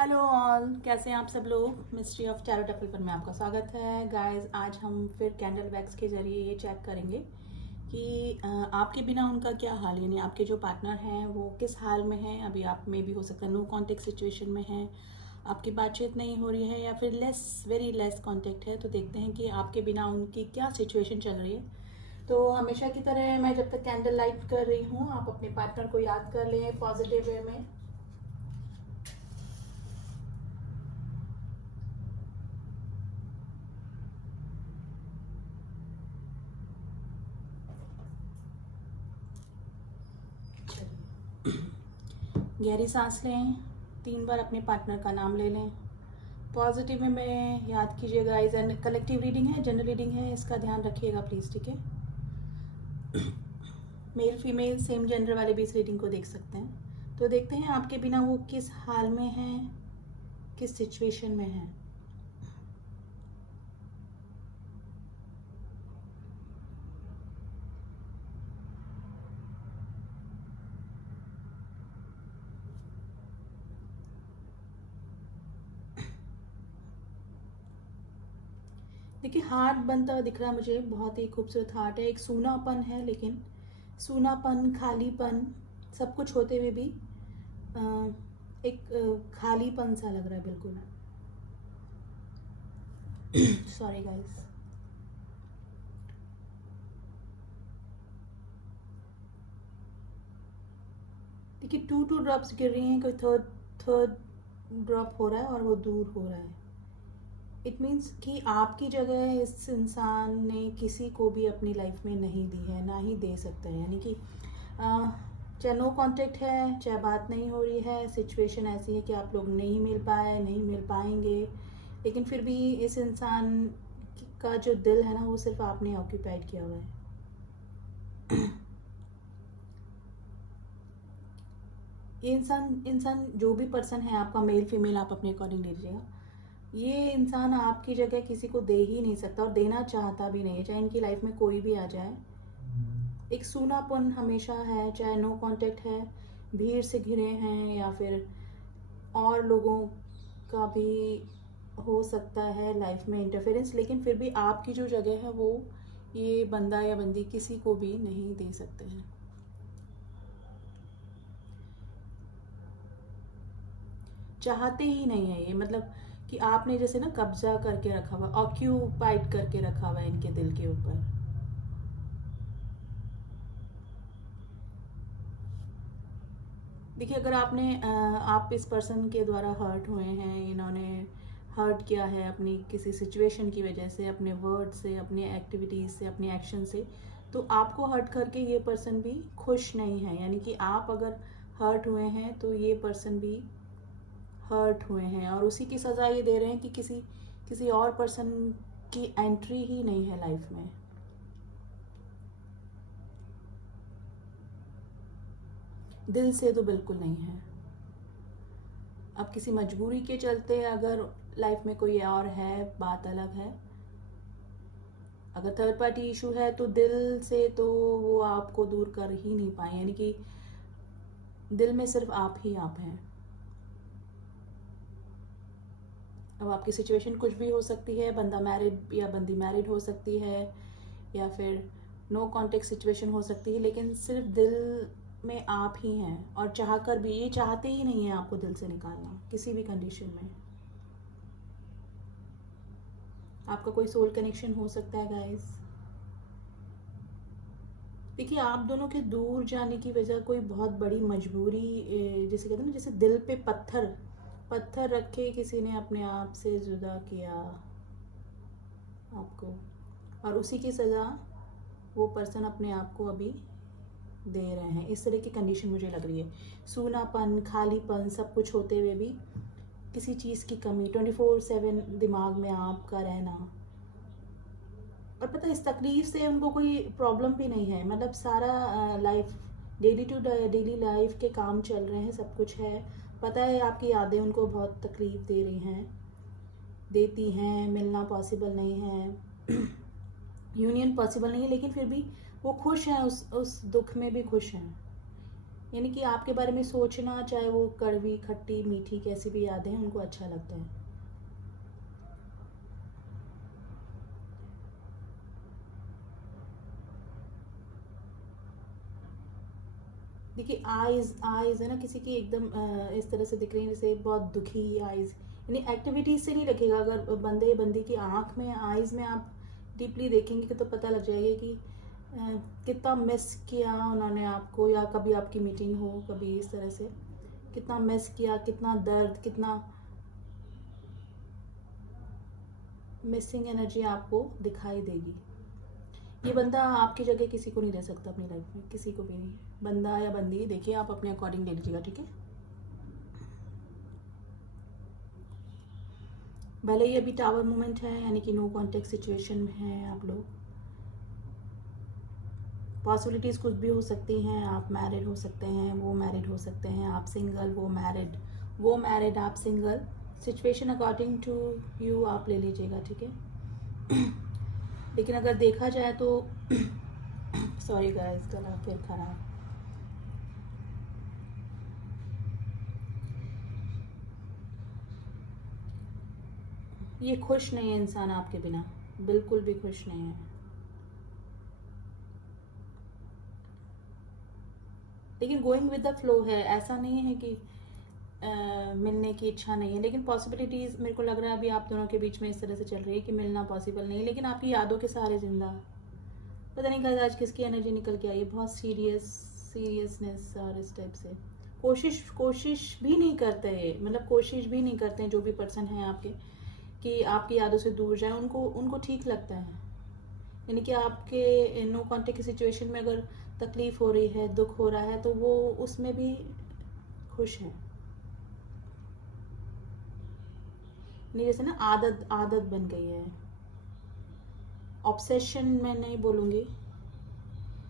Hello all, कैसे हैं आप सब लोग। मिस्ट्री ऑफ टैरो टेम्पल पर में आपका स्वागत है गाइस। आज हम फिर कैंडल वैक्स के ज़रिए ये चेक करेंगे कि आपके बिना उनका क्या हाल, यानी आपके जो पार्टनर हैं वो किस हाल में हैं। अभी आप में भी हो सकता है नो कांटेक्ट सिचुएशन में हैं, आपकी बातचीत नहीं हो रही है, या फिर वेरी लेस कांटेक्ट है। तो देखते हैं कि आपके बिना उनकी क्या सिचुएशन चल रही है। तो हमेशा की तरह मैं जब तक कैंडल लाइट कर रही हूँ, आप अपने पार्टनर को याद कर लें पॉजिटिव वे में। गहरी सांस लें, 3 बार अपने पार्टनर का नाम ले लें। पॉजिटिव में याद कीजिएगा। गाइस, एंड कलेक्टिव रीडिंग है, जनरल रीडिंग है, इसका ध्यान रखिएगा प्लीज़, ठीक है। मेल फीमेल सेम जेंडर वाले भी इस रीडिंग को देख सकते हैं। तो देखते हैं आपके बिना वो किस हाल में हैं, किस सिचुएशन में हैं। देखिए, हार्ट बनता हुआ दिख रहा है मुझे, बहुत ही खूबसूरत हार्ट है। एक सूनापन है, लेकिन सूनापन, खालीपन, सब कुछ होते हुए भी एक खालीपन सा लग रहा है बिल्कुल। Sorry guys. देखिए, 2 ड्रॉप्स गिर रही हैं, कोई थर्ड थर्ड ड्रॉप हो रहा है और वो दूर हो रहा है। इट मीन्स कि आपकी जगह इस इंसान ने किसी को भी अपनी लाइफ में नहीं दी है, ना ही दे सकता है। यानी कि चाहे नो कांटेक्ट है, चाहे बात नहीं हो रही है, सिचुएशन ऐसी है कि आप लोग नहीं मिल पाए, नहीं मिल पाएंगे, लेकिन फिर भी इस इंसान का जो दिल है ना, वो सिर्फ आपने ऑक्यूपाइड किया हुआ है। ये इंसान इंसान जो भी पर्सन है आपका, मेल फीमेल आप अपने अकॉर्डिंग ले लीजिएगा, ये इंसान आपकी जगह किसी को दे ही नहीं सकता और देना चाहता भी नहीं है, चाहे इनकी लाइफ में कोई भी आ जाए। एक सूनापन हमेशा है, चाहे नो कांटेक्ट है, भीड़ से घिरे हैं, या फिर और लोगों का भी हो सकता है लाइफ में इंटरफेरेंस, लेकिन फिर भी आपकी जो जगह है वो ये बंदा या बंदी किसी को भी नहीं दे सकते हैं। चाहते ही नहीं है ये, मतलब कि आपने जैसे ना कब्जा करके रखा हुआ, ऑक्यूपाइड करके रखा हुआ है इनके दिल के ऊपर। देखिए, अगर आप इस पर्सन के द्वारा हर्ट हुए हैं, इन्होंने हर्ट किया है अपनी किसी सिचुएशन की वजह से, अपने वर्ड से, अपनी एक्टिविटीज़ से, अपनी एक्शन से, तो आपको हर्ट करके ये पर्सन भी खुश नहीं है। यानी कि आप अगर हर्ट हुए हैं तो ये पर्सन भी हर्ट हुए हैं, और उसी की सज़ा ये दे रहे हैं कि किसी किसी और पर्सन की एंट्री ही नहीं है लाइफ में। दिल से तो बिल्कुल नहीं है। अब किसी मजबूरी के चलते अगर लाइफ में कोई और है, बात अलग है। अगर थर्ड पार्टी इशू है तो दिल से तो वो आपको दूर कर ही नहीं पाए, यानी कि दिल में सिर्फ आप ही आप हैं। अब आपकी सिचुएशन कुछ भी हो सकती है, बंदा मैरिड या बंदी मैरिड हो सकती है, या फिर नो कॉन्टेक्ट सिचुएशन हो सकती है, लेकिन सिर्फ दिल में आप ही हैं, और चाह कर भी ये चाहते ही नहीं है आपको दिल से निकालना किसी भी कंडीशन में। आपका कोई सोल कनेक्शन हो सकता है गाइस। देखिए, आप दोनों के दूर जाने की वजह कोई बहुत बड़ी मजबूरी, जैसे कहते हैं ना, जैसे दिल पे पत्थर पत्थर रख के किसी ने अपने आप से जुदा किया आपको, और उसी की सज़ा वो पर्सन अपने आप को अभी दे रहे हैं। इस तरह की कंडीशन मुझे लग रही है। सूनापन, खालीपन, सब कुछ होते हुए भी किसी चीज़ की कमी, 24/7 दिमाग में आपका रहना। और पता है, इस तकलीफ से उनको कोई प्रॉब्लम भी नहीं है, मतलब सारा life, daily to daily life के काम चल रहे हैं, सब कुछ है। पता है आपकी यादें उनको बहुत तकलीफ दे रही हैं, देती हैं, मिलना पॉसिबल नहीं है, यूनियन पॉसिबल नहीं है, लेकिन फिर भी वो खुश हैं, उस दुख में भी खुश हैं। यानी कि आपके बारे में सोचना, चाहे वो कड़वी खट्टी मीठी कैसी भी यादें हैं, उनको अच्छा लगता है। देखिए आईज आईज है ना किसी की एकदम इस तरह से दिख रही है जैसे बहुत दुखी आईज, यानी एक्टिविटीज से नहीं रखेगा। अगर बंदे बंदी की आंख में आईज में आप डीपली देखेंगे तो पता लग जाएगा कि कितना मिस किया उन्होंने आपको, या कभी आपकी मीटिंग हो कभी इस तरह से, कितना मिस किया, कितना दर्द, कितना मिसिंग एनर्जी आपको दिखाई देगी। ये बंदा आपकी जगह किसी को नहीं दे सकता अपनी लाइफ में, किसी को भी नहीं। बंदा या बंदी देखिए आप अपने अकॉर्डिंग ले लीजिएगा, ठीक है। भले ही अभी टावर मोमेंट है, यानी कि नो कॉन्टेक्ट सिचुएशन में है आप लोग। पॉसिबिलिटीज़ कुछ भी हो सकती हैं। आप मैरिड हो सकते हैं, वो मैरिड हो सकते हैं, आप सिंगल, वो मैरिड आप single. Situation according to you आप ले लीजिएगा, ठीक है। लेकिन अगर देखा जाए तो सॉरी गाइस, गला फिर खराब। ये खुश नहीं है इंसान आपके बिना, बिल्कुल भी खुश नहीं है। लेकिन गोइंग विद द फ्लो है, ऐसा नहीं है कि मिलने की इच्छा नहीं है। लेकिन पॉसिबिलिटीज़ मेरे को लग रहा है अभी आप दोनों के बीच में इस तरह से चल रही है कि मिलना पॉसिबल नहीं है, लेकिन आपकी यादों के सहारे जिंदा। पता नहीं कल आज किसकी एनर्जी निकल के आई है, बहुत सीरियसनेस और इस टाइप से। कोशिश भी नहीं करते, मतलब कोशिश भी नहीं करते हैं जो भी पर्सन है आपके, कि आपकी यादों से दूर जाए। उनको उनको ठीक लगता है, यानी कि आपके नो कॉन्टेक्ट की सिचुएशन में अगर तकलीफ हो रही है, दुख हो रहा है, तो वो उसमें भी खुश हैं। नहीं, जैसे ना आदत आदत बन गई है। ऑब्सेशन मैं नहीं बोलूँगी,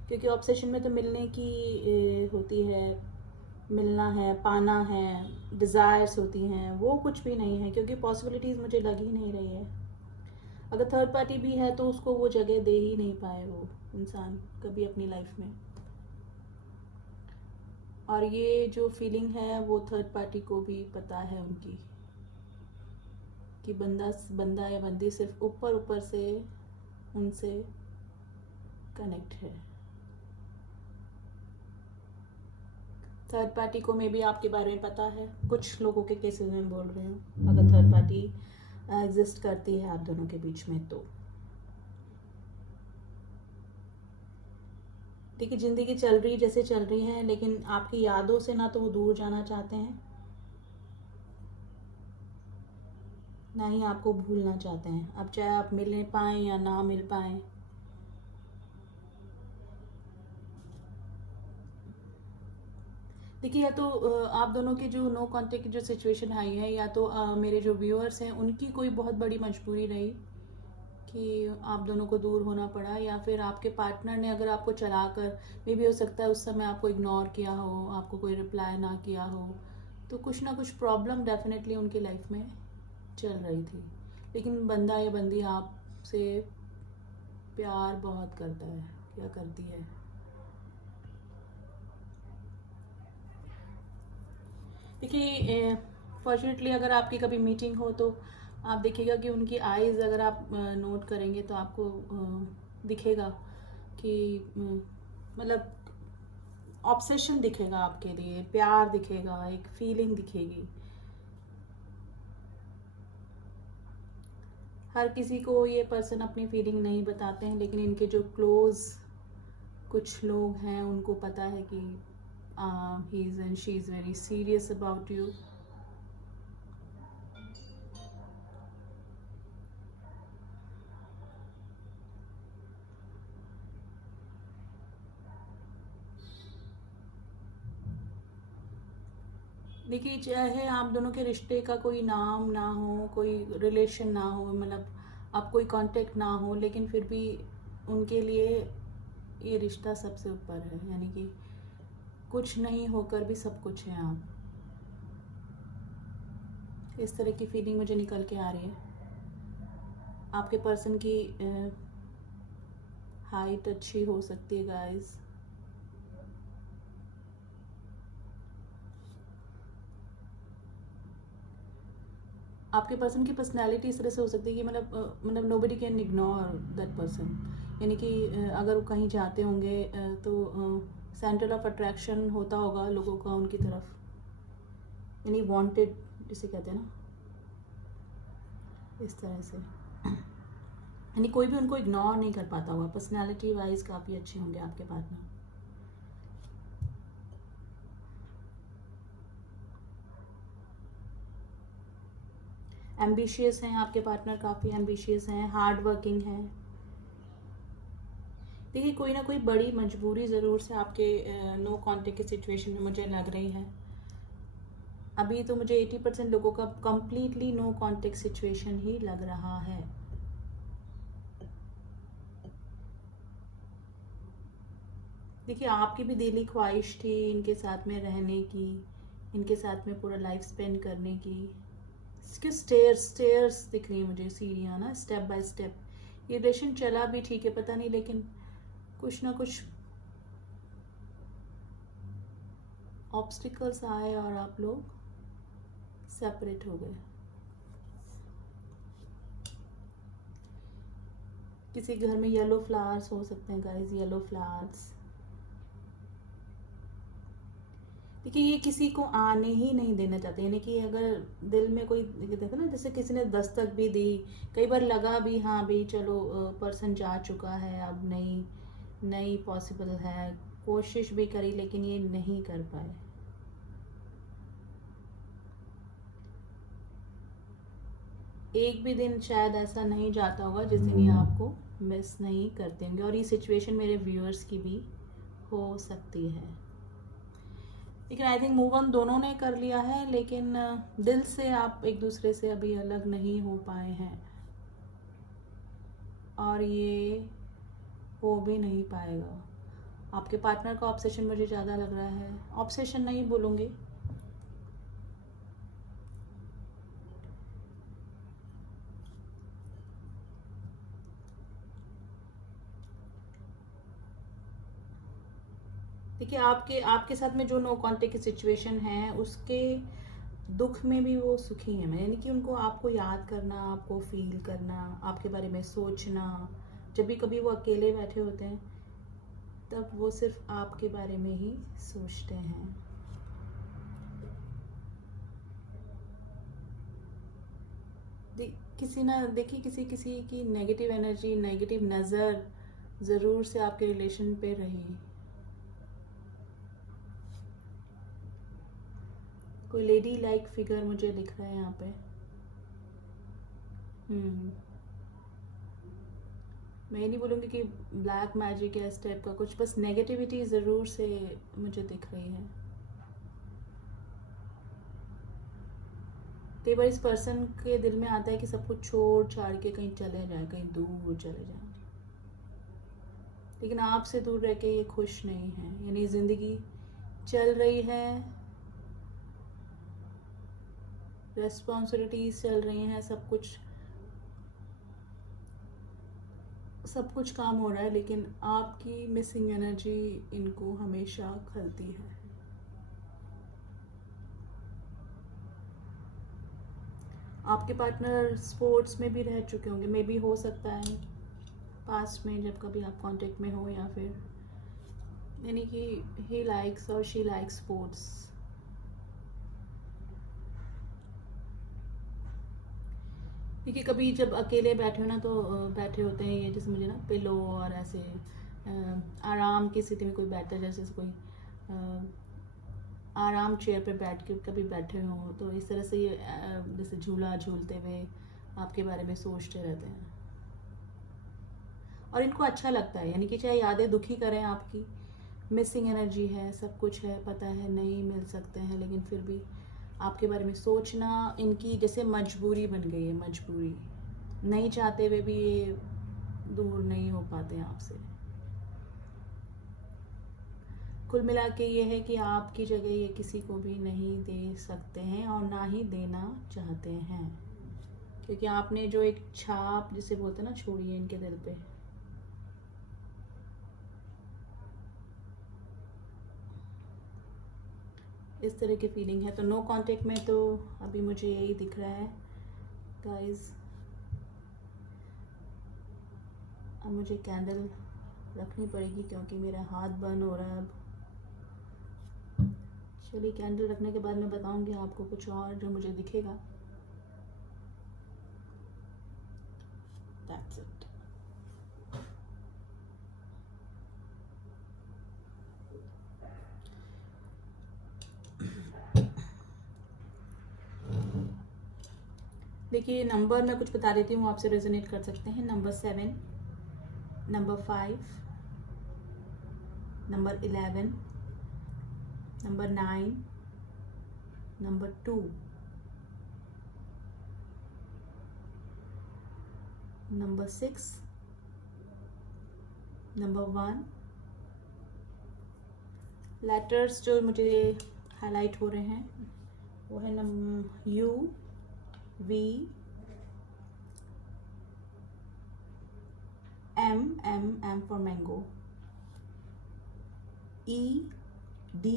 क्योंकि ऑब्सेशन में तो मिलने की होती है, मिलना है, पाना है, डिज़ायर्स होती हैं, वो कुछ भी नहीं है, क्योंकि पॉसिबिलिटीज़ मुझे लग ही नहीं रही है। अगर थर्ड पार्टी भी है तो उसको वो जगह दे ही नहीं पाए वो इंसान कभी अपनी लाइफ में। और ये जो फीलिंग है वो थर्ड पार्टी को भी पता है उनकी, कि बंदा या बंदी सिर्फ ऊपर ऊपर से उनसे कनेक्ट है। थर्ड पार्टी को मे भी आपके बारे में पता है, कुछ लोगों के केसेस में बोल रही हूँ, अगर थर्ड पार्टी एग्जिस्ट करती है आप दोनों के बीच में तो। देखिए ज़िंदगी चल रही जैसे चल रही है, लेकिन आपकी यादों से ना तो वो दूर जाना चाहते हैं, ना ही आपको भूलना चाहते हैं। अब चाहे आप मिल पाएँ या ना मिल पाएँ, देखिए या तो आप दोनों की जो नो कांटेक्ट की जो सिचुएशन आई है, या तो मेरे जो व्यूअर्स हैं उनकी कोई बहुत बड़ी मजबूरी रही कि आप दोनों को दूर होना पड़ा, या फिर आपके पार्टनर ने अगर आपको चलाकर, मे भी हो सकता है उस समय आपको इग्नोर किया हो, आपको कोई रिप्लाई ना किया हो, तो कुछ ना कुछ प्रॉब्लम डेफिनेटली उनकी लाइफ में चल रही थी। लेकिन बंदा या बंदी आपसे प्यार बहुत करता है या करती है। देखिए फॉर्चुनेटली अगर आपकी कभी मीटिंग हो तो आप देखिएगा कि उनकी आईज़ अगर आप नोट करेंगे तो आपको दिखेगा कि मतलब ऑब्सेशन दिखेगा आपके लिए, प्यार दिखेगा, एक फीलिंग दिखेगी। हर किसी को ये पर्सन अपनी फीलिंग नहीं बताते हैं, लेकिन इनके जो क्लोज कुछ लोग हैं उनको पता है कि he is and she is very serious about you. देखिए चाहे आप दोनों के रिश्ते का कोई नाम ना हो, कोई रिलेशन ना हो, मतलब आप कोई कांटेक्ट ना हो, लेकिन फिर भी उनके लिए ये रिश्ता सबसे ऊपर है, यानी कि कुछ नहीं होकर भी सब कुछ है आप। इस तरह की फीलिंग मुझे निकल के आ रही है। आपके पर्सन की हाइट अच्छी हो सकती है गाइस, आपके पर्सन की पर्सनैलिटी इस तरह से हो सकती है कि मतलब nobody can ignore that person. यानी कि अगर वो कहीं जाते होंगे तो सेंटर ऑफ अट्रैक्शन होता होगा लोगों का उनकी तरफ, यानी वांटेड जिसे कहते हैं ना, इस तरह से। यानी कोई भी उनको इग्नोर नहीं कर पाता होगा। पर्सनैलिटी वाइज काफ़ी अच्छे होंगे आपके पार्टनर। एम्बिशियस हैं आपके पार्टनर, काफ़ी एम्बिशियस हैं, हार्ड वर्किंग हैं। देखिए कोई ना कोई बड़ी मजबूरी ज़रूर से आपके नो कांटेक्ट की सिचुएशन में मुझे लग रही है। अभी तो मुझे 80% लोगों का कंप्लीटली नो कांटेक्ट सिचुएशन ही लग रहा है। देखिए आपकी भी दिली ख्वाहिश थी इनके साथ में रहने की, इनके साथ में पूरा लाइफ स्पेंड करने की। इसके स्टेयर्स दिख रही है मुझे, सीढ़ियाँ ना, स्टेप बाय स्टेप। ये रिलेशन चला भी ठीक है, पता नहीं, लेकिन कुछ ना कुछ ऑब्स्टिकल्स आए और आप लोग सेपरेट हो गए। किसी घर में येलो फ्लावर्स हो सकते हैं गाइस, येलो फ्लावर्स। देखिए ये किसी को आने ही नहीं देना चाहते, यानी कि अगर दिल में कोई देखो ना, जैसे किसी ने दस्तक भी दी, कई बार लगा भी हाँ भी चलो पर्सन जा चुका है, अब नहीं नहीं पॉसिबल है, कोशिश भी करी लेकिन ये नहीं कर पाए। एक भी दिन शायद ऐसा नहीं जाता होगा जिस दिन ये आपको मिस नहीं करते होंगे, और ये सिचुएशन मेरे व्यूअर्स की भी हो सकती है। लेकिन आई थिंक मूव ऑन दोनों ने कर लिया है, लेकिन दिल से आप एक दूसरे से अभी अलग नहीं हो पाए हैं, और ये हो भी नहीं पाएगा। आपके पार्टनर का ऑब्सेशन मुझे ज़्यादा लग रहा है, ऑब्सेशन नहीं बोलूँगी, देखिए आपके आपके साथ में जो नो कांटेक्ट की सिचुएशन है उसके दुख में भी वो सुखी हैं, यानी कि उनको आपको याद करना, आपको फील करना, आपके बारे में सोचना, जब भी कभी वो अकेले बैठे होते हैं तब वो सिर्फ आपके बारे में ही सोचते हैं। किसी ना देखिए किसी किसी की नेगेटिव एनर्जी, नेगेटिव नज़र ज़रूर से आपके रिलेशन पे रही। कोई लेडी लाइक फिगर मुझे दिख रहा है यहाँ पे। मैं ये नहीं बोलूँगी कि ब्लैक मैजिक या इस टाइप का कुछ, बस नेगेटिविटी ज़रूर से मुझे दिख रही है। कई बार इस पर्सन के दिल में आता है कि सब कुछ छोड़ छाड़ के कहीं चले जाए, कहीं दूर चले जाए, लेकिन आपसे दूर रह के ये खुश नहीं है। यानी ज़िंदगी चल रही है, रेस्पॉन्सिबिलिटीज चल रही हैं, सब कुछ काम हो रहा है, लेकिन आपकी मिसिंग एनर्जी इनको हमेशा खलती है। आपके पार्टनर स्पोर्ट्स में भी रह चुके होंगे, मे बी, हो सकता है पास्ट में जब कभी आप कांटेक्ट में हो, या फिर यानी कि ही लाइक्स और शी लाइक्स स्पोर्ट्स। देखिए कभी जब अकेले बैठे हो ना तो बैठे होते हैं ये, जैसे मुझे ना पिलो और ऐसे आराम की स्थिति में कोई बैठता है, जैसे कोई आराम चेयर पे बैठ के कभी बैठे हो, तो इस तरह से ये जैसे झूला झूलते हुए आपके बारे में सोचते रहते हैं, और इनको अच्छा लगता है। यानी कि चाहे यादें दुखी करें, आपकी मिसिंग एनर्जी है, सब कुछ है, पता है नहीं मिल सकते हैं, लेकिन फिर भी आपके बारे में सोचना इनकी जैसे मजबूरी बन गई है, मजबूरी। नहीं चाहते हुए भी ये दूर नहीं हो पाते हैं आपसे। कुल मिला के ये है कि आपकी जगह ये किसी को भी नहीं दे सकते हैं, और ना ही देना चाहते हैं, क्योंकि आपने जो एक छाप जिसे बोलते हैं ना छोड़ी है इनके दिल पे। इस तरह की फीलिंग है। तो नो कांटेक्ट में तो अभी मुझे यही दिख रहा है गाइस अब मुझे कैंडल रखनी पड़ेगी क्योंकि मेरा हाथ बंद हो रहा है अब। चलिए कैंडल रखने के बाद मैं बताऊंगी आपको कुछ और जो मुझे दिखेगा। That's it. देखिए नंबर मैं कुछ बता देती हूँ, आपसे रेजोनेट कर सकते हैं। Number 7, number 5, number 11, number 9, number 2, number 6, number 1। Letters जो मुझे हाईलाइट हो रहे हैं वो है U, V, M for mango, E, D,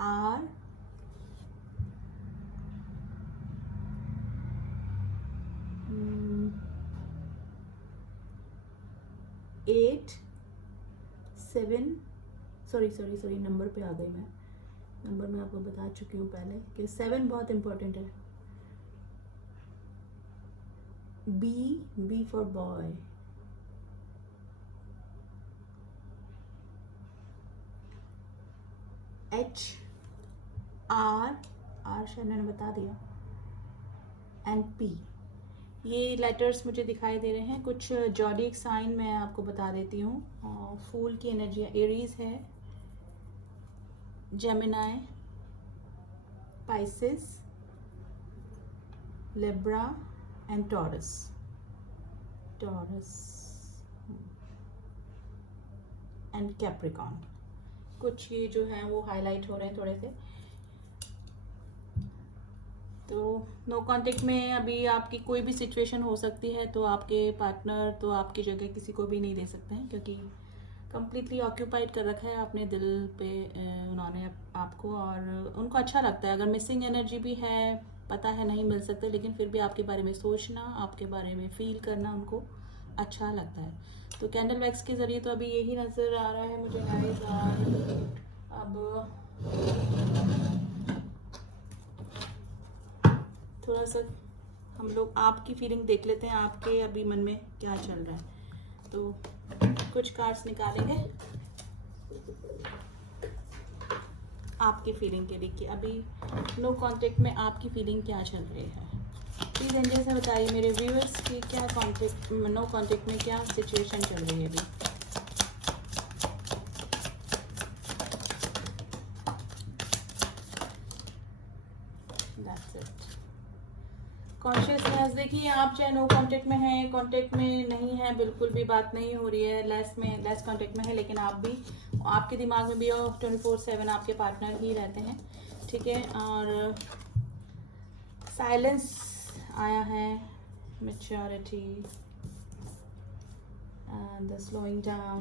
R, eight, 7, sorry number पे आ गई मैं। नंबर मैं आपको बता चुकी हूँ पहले कि 7 बहुत इम्पोर्टेंट है। B for boy, H, R शायद मैंने बता दिया, एंड P। ये लेटर्स मुझे दिखाई दे रहे हैं। कुछ जॉडिक साइन मैं आपको बता देती हूँ। फूल की एनर्जी एरीज है, Gemini, Pisces, Libra and taurus and Capricorn. कुछ ये जो है वो हाईलाइट हो रहे हैं थोड़े से। तो नो कांटेक्ट में अभी आपकी कोई भी सिचुएशन हो सकती है, तो आपके पार्टनर तो आपकी जगह किसी को भी नहीं दे सकते हैं क्योंकि कंप्लीटली ऑक्यूपाइड कर रखा है अपने दिल पे उन्होंने आपको, और उनको अच्छा लगता है। अगर मिसिंग एनर्जी भी है, पता है नहीं मिल सकते, लेकिन फिर भी आपके बारे में सोचना, आपके बारे में फील करना उनको अच्छा लगता है। तो कैंडल वैक्स के ज़रिए तो अभी यही नज़र आ रहा है मुझे गाइस। और अब थोड़ा सा हम लोग आपकी फीलिंग देख लेते हैं, आपके अभी मन में क्या चल रहा है। तो कुछ कार्ड्स निकालेंगे आपकी फीलिंग के लिए कि अभी नो कांटेक्ट में आपकी फीलिंग क्या चल रही है। प्लीज़ एंजल से बताइए मेरे व्यूअर्स की क्या कांटेक्ट, नो कांटेक्ट में क्या सिचुएशन चल रही है अभी। That's it. कॉन्शियसनेस, देखिए आप चाहे नो कांटेक्ट में हैं, कांटेक्ट में नहीं है, बिल्कुल भी बात नहीं हो रही है, लेस कांटेक्ट में है, लेकिन आप भी, आपके दिमाग में भी 24/7 आपके पार्टनर ही रहते हैं, ठीक है। और साइलेंस आया है, maturity, the slowing down,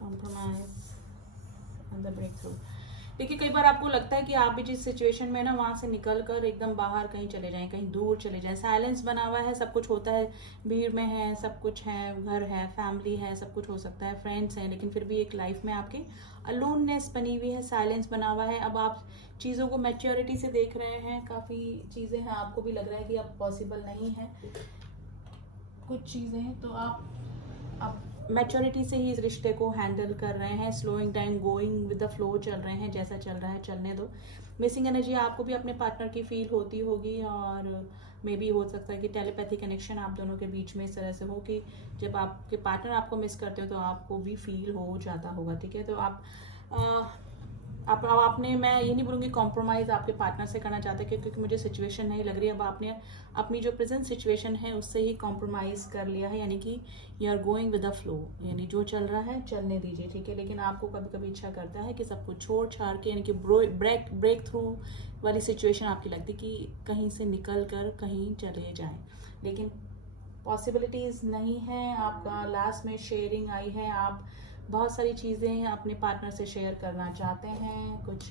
compromise and the breakthrough. देखिए कई बार आपको लगता है कि आप भी जिस सिचुएशन में ना, वहाँ से निकल कर एकदम बाहर कहीं चले जाएं, कहीं दूर चले जाएं। साइलेंस बना हुआ है, सब कुछ होता है, भीड़ में है, सब कुछ है, घर है, फैमिली है, सब कुछ हो सकता है, फ्रेंड्स हैं, लेकिन फिर भी एक लाइफ में आपके अलोननेस बनी हुई है, साइलेंस बना हुआ है। अब आप चीज़ों को मैच्योरिटी से देख रहे हैं, काफ़ी चीज़ें हैं, आपको भी लग रहा है कि अब पॉसिबल नहीं है कुछ चीज़ें, तो आप मैच्योरिटी से ही इस रिश्ते को हैंडल कर रहे हैं। Slowing down, going with the flow चल रहे हैं, जैसा चल रहा है चलने दो। मिसिंग एनर्जी आपको भी अपने पार्टनर की फील होती होगी, और मे भी हो सकता है कि टेलीपैथी कनेक्शन आप दोनों के बीच में इस तरह से हो कि जब आपके पार्टनर आपको मिस करते हो तो आपको भी फील हो जाता होगा, ठीक है। तो आपने, मैं ये नहीं बोलूँगी कॉम्प्रोमाइज़ आपके पार्टनर से करना चाहते क्योंकि मुझे सिचुएशन नहीं लग रही। अब आपने अपनी जो प्रेजेंट सिचुएशन है उससे ही कॉम्प्रोमाइज़ कर लिया है, यानी कि you are going with the flow, यानी जो चल रहा है चलने दीजिए, ठीक है। लेकिन आपको कभी कभी इच्छा करता है कि सब कुछ छोड़ छाड़ के, यानी कि ब्रेक थ्रू वाली सिचुएशन आपकी लगती कि कहीं से निकल कर कहीं चले जाएं, लेकिन पॉसिबिलिटीज़ नहीं है। आपका लास्ट में शेयरिंग आई है, आप बहुत सारी चीज़ें अपने पार्टनर से शेयर करना चाहते हैं, कुछ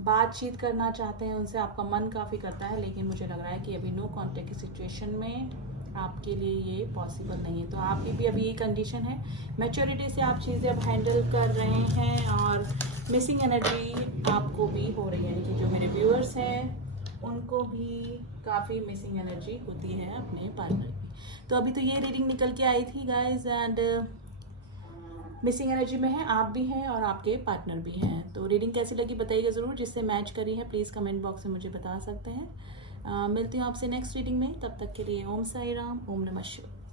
बातचीत करना चाहते हैं उनसे, आपका मन काफ़ी करता है, लेकिन मुझे लग रहा है कि अभी नो कॉन्टेक्ट की सिचुएशन में आपके लिए ये पॉसिबल नहीं है। तो आपकी भी अभी ये कंडीशन है, मैच्योरिटी से आप चीज़ें अब हैंडल कर रहे हैं और मिसिंग एनर्जी आपको भी हो रही है, यानी कि जो मेरे व्यूअर्स हैं उनको भी काफ़ी मिसिंग एनर्जी होती है अपने पार्टनर की। तो अभी तो ये रीडिंग निकल के आई थी गाइज, एंड मिसिंग एनर्जी में है, आप भी हैं और आपके पार्टनर भी हैं। तो रीडिंग कैसी लगी बताइएगा ज़रूर, जिससे मैच करी है प्लीज़ कमेंट बॉक्स में मुझे बता सकते हैं। मिलती हूँ आपसे नेक्स्ट रीडिंग में, तब तक के लिए ओम साई राम, ओम नमः शिवाय।